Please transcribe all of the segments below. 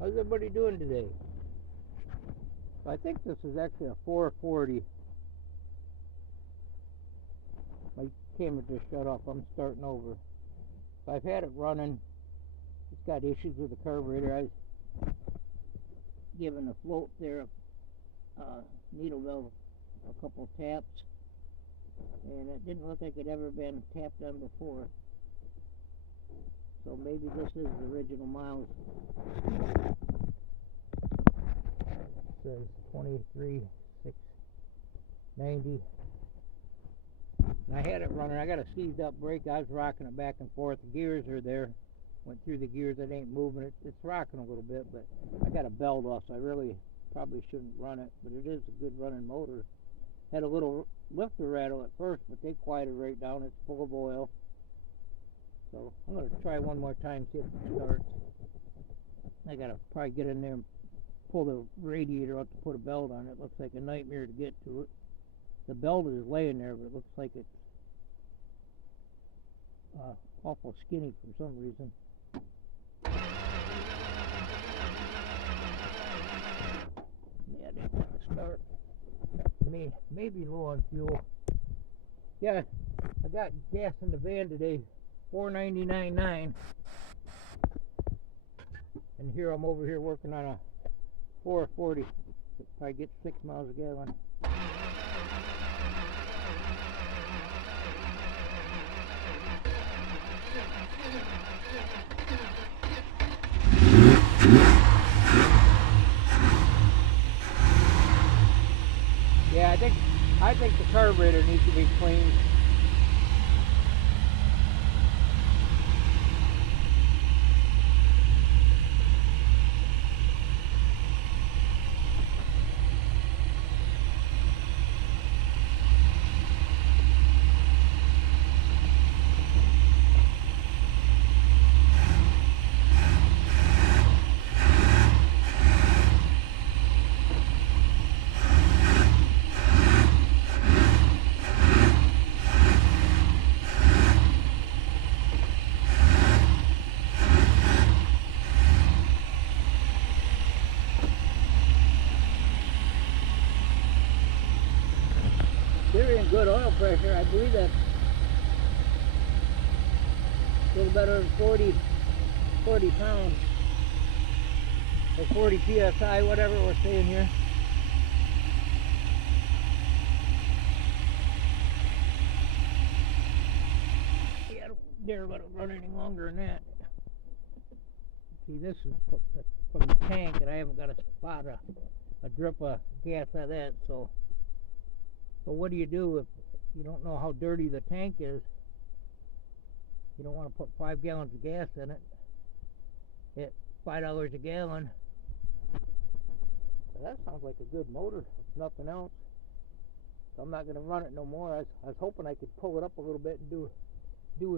How's everybody doing today? I think this is actually a 440. My camera just shut off. I'm starting over. So I've had it running. It's got issues with the carburetor. I was giving the float there needle valve a couple taps, and it didn't look like it ever been tapped on before. So maybe this is the original miles. It says 23,690. And I had it running. I got a seized up brake. I was rocking it back and forth. The gears are there. Went through the gears. It ain't moving. It's rocking a little bit, but I got a belt off, so I really probably shouldn't run it. But it is a good running motor. Had a little lifter rattle at first, but they quieted right down. It's full of oil. So I'm going to try one more time, see if it starts. I got to probably get in there and pull the radiator out to put a belt on it. It looks like a nightmare to get to it. The belt is laying there, but it looks like it's awful skinny for some reason. Yeah, it didn't want to start. Maybe low on fuel. Yeah, I got gas in the van today, $4.99.9, and here I'm over here working on a 440. Probably get 6 miles a gallon. Yeah, I think the carburetor needs to be cleaned. Considering good oil pressure, I believe that's a little better than 40 pounds or 40 psi, whatever we're saying here. Yeah, I don't dare let it run any longer than that. See, this is from the tank, and I haven't got a spot, a drip of gas out of that, so what do you do if you don't know how dirty the tank is? You don't want to put 5 gallons of gas in it at $5 a gallon. So that sounds like a good motor, if nothing else. So I'm not going to run it no more. I was hoping I could pull it up a little bit and do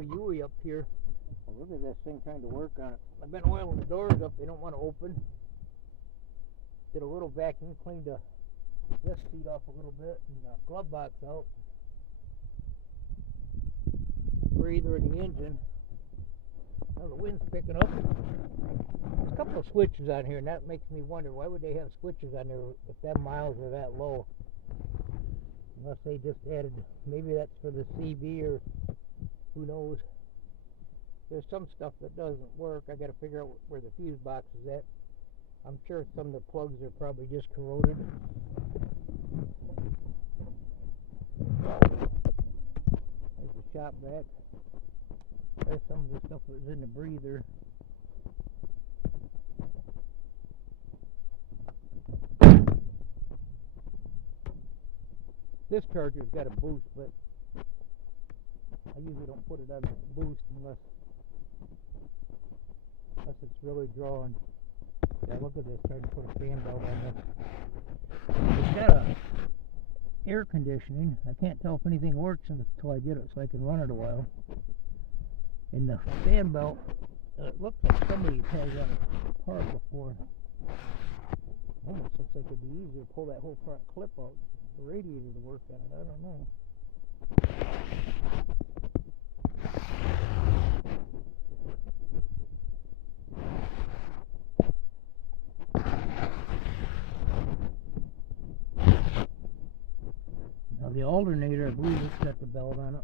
a UE up here. Well, look at this thing trying to work on it. I've been oiling the doors up. They don't want to open. Did a little vacuum, cleaned this seat off a little bit, and the glove box out. Breather in the engine. Now the wind's picking up. There's a couple of switches on here, and that makes me wonder, why would they have switches on there if them miles are that low? Unless they just added, maybe that's for the CB, or who knows. There's some stuff that doesn't work. I got to figure out where the fuse box is at. I'm sure some of the plugs are probably just corroded. There's the shop vac. There's some of the stuff that was in the breather. This charger's got a boost, but I usually don't put it on boost unless it's really drawing. Yeah, look at this, trying to put a fan belt on this. It's got a air conditioning. I can't tell if anything works until I get it so I can run it a while. And the fan belt, it looks like somebody has that apart before. Almost looks like it'd be easier to pull that whole front clip out. The radiator to work on it, I don't know. the alternator, I believe it's got the belt on it.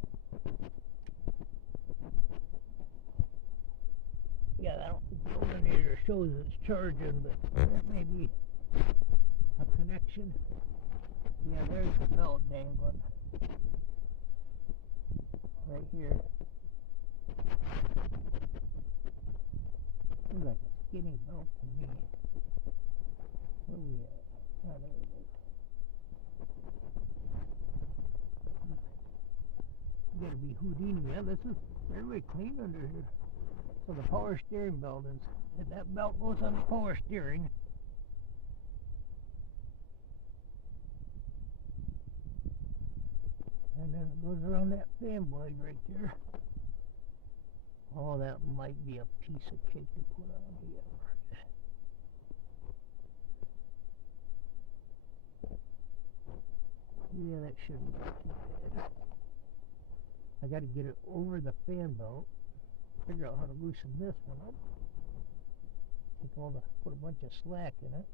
Yeah, I don't think the alternator shows it's charging, but that may be a connection. Yeah, there's the belt dangling. Right here. Seems like a skinny belt to me. Where are we at? Oh, there it is. You gotta be Houdini. Yeah, this is fairly clean under here. So the power steering belt is, and that belt goes on the power steering. And then it goes around that fan blade right there. Oh, that might be a piece of cake to put on here. Yeah, that shouldn't be too bad. I gotta get it over the fan belt. Figure out how to loosen this one up. Put a bunch of slack in it.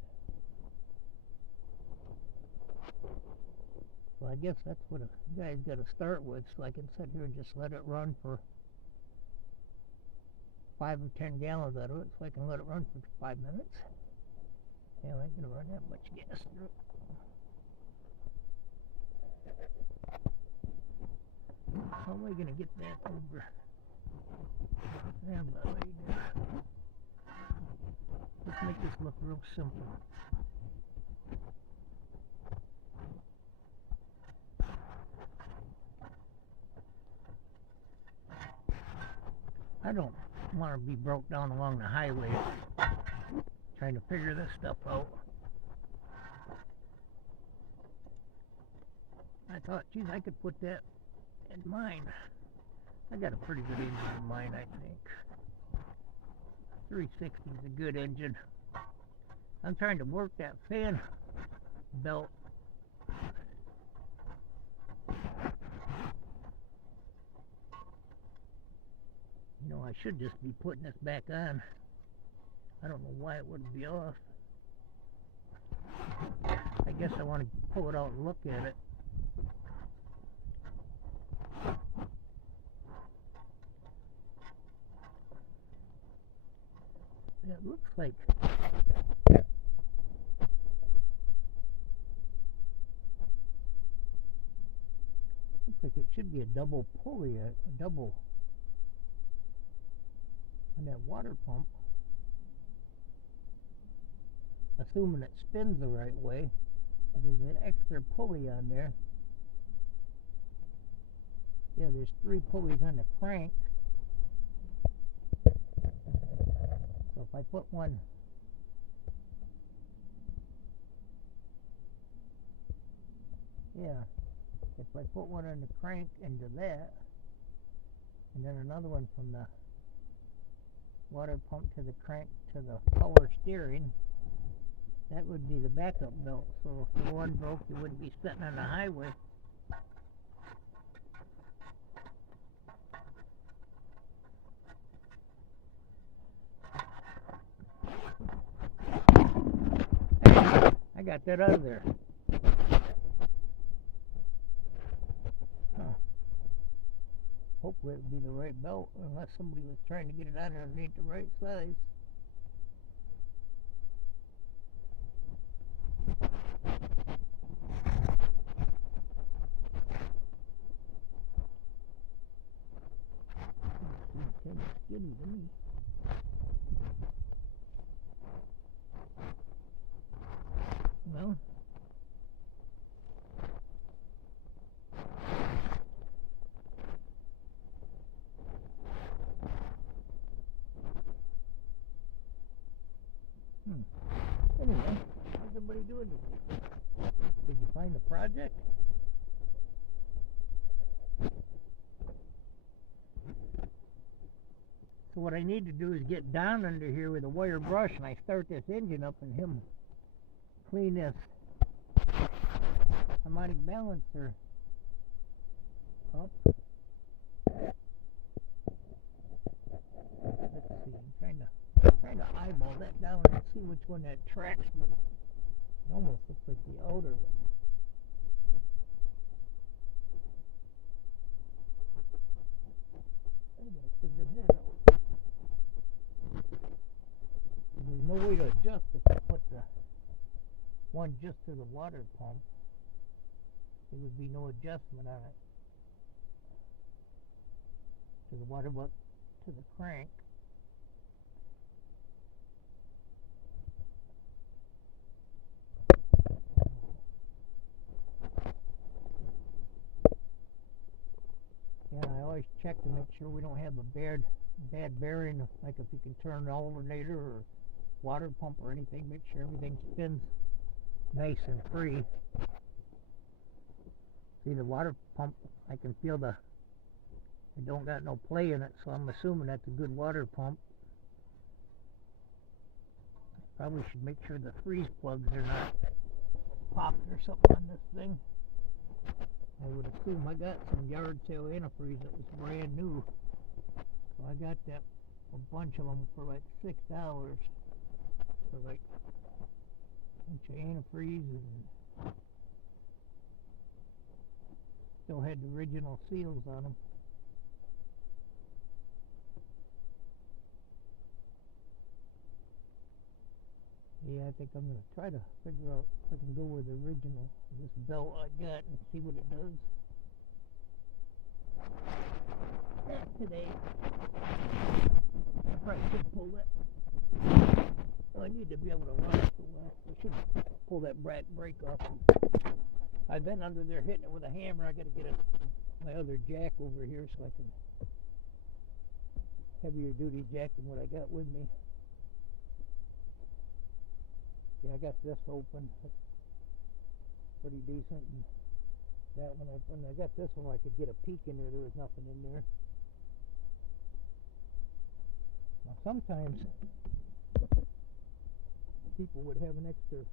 Well, I guess that's what a guy's got to start with, so I can sit here and just let it run for 5 or 10 gallons out of it, so I can let it run for 5 minutes. Yeah, I ain't gonna run that much gas through it. How am I gonna get that over? Let's make this look real simple. I don't want to be broke down along the highway trying to figure this stuff out. I thought, geez, I could put that in mine. I got a pretty good engine in mine, I think. 360 is a good engine. I'm trying to work that fan belt. You know, I should just be putting this back on. I don't know why it wouldn't be off. I guess I want to pull it out and look at it. It looks like it should be a double pulley, a double on that water pump. Assuming it spins the right way. There's an extra pulley on there. Yeah, there's 3 pulleys on the crank. So if I put one if I put one on the crank into that, and then another one from the water pump to the crank to the power steering, that would be the backup belt. So if the one broke, you wouldn't be sitting on the highway. I got that out of there. Huh. Hopefully it would be the right belt, unless somebody was trying to get it on underneath the right size. Seems kind of skinny to me. Well, anyway, how's everybody doing today? Did you find the project? So what I need to do is get down under here with a wire brush, and I start this engine up and him clean this harmonic balancer up. Let's see, I'm trying to eyeball that down and see which one that tracks with. It almost looks like the outer one. adjust if I put the one just to the water pump. There would be no adjustment on it to the water, but to the crank. Yeah, I always check to make sure we don't have a bad bearing, like if you can turn an alternator or water pump or anything, make sure everything spins nice and free. See, the water pump, I can feel it don't got no play in it, so I'm assuming that's a good water pump. Probably should make sure the freeze plugs are not popped or something on this thing. I would assume I got some yard sale antifreeze that was brand new. So I got a bunch of them for like $6 for like a bunch of antifreeze, and still had the original seals on them. Yeah, I think I'm going to try to figure out if I can go with the original, this belt I got, and see what it does. Not today. I probably should pull that. Oh, I need to be able to run it for a while. I should pull that brake off. I've been under there hitting it with a hammer. I got to get my other jack over here so I can heavier duty jack than what I got with me. Yeah, I got this open. That's pretty decent. And that one open. I got this one where I could get a peek in there. There was nothing in there. Now sometimes people would have an extra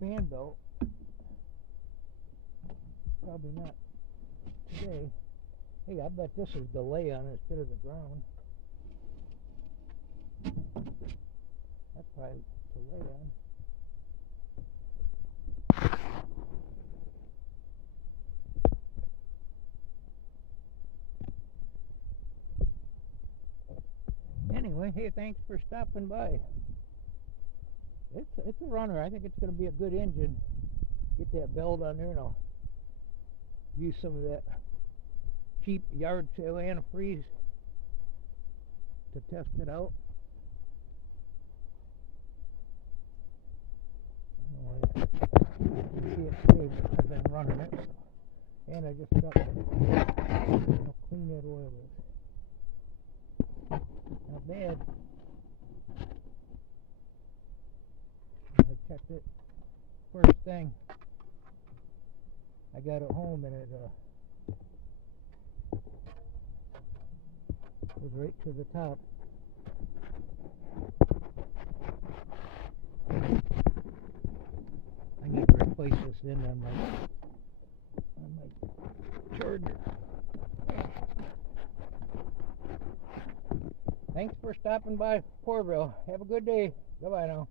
fan belt. Probably not today. Hey, I bet this is delay on it instead of the ground. That's probably delay on. Anyway, hey, thanks for stopping by. It's a runner. I think it's going to be a good engine. Get that belt on there and I'll use some of that cheap yard sale antifreeze to test it out. You see it today, I've been running it. And I just got how clean that oil is. Not bad. I checked it first thing. I got it home and it was right to the top. I need to replace this then on my charger. Thanks for stopping by Corville. Have a good day. Bye-bye now.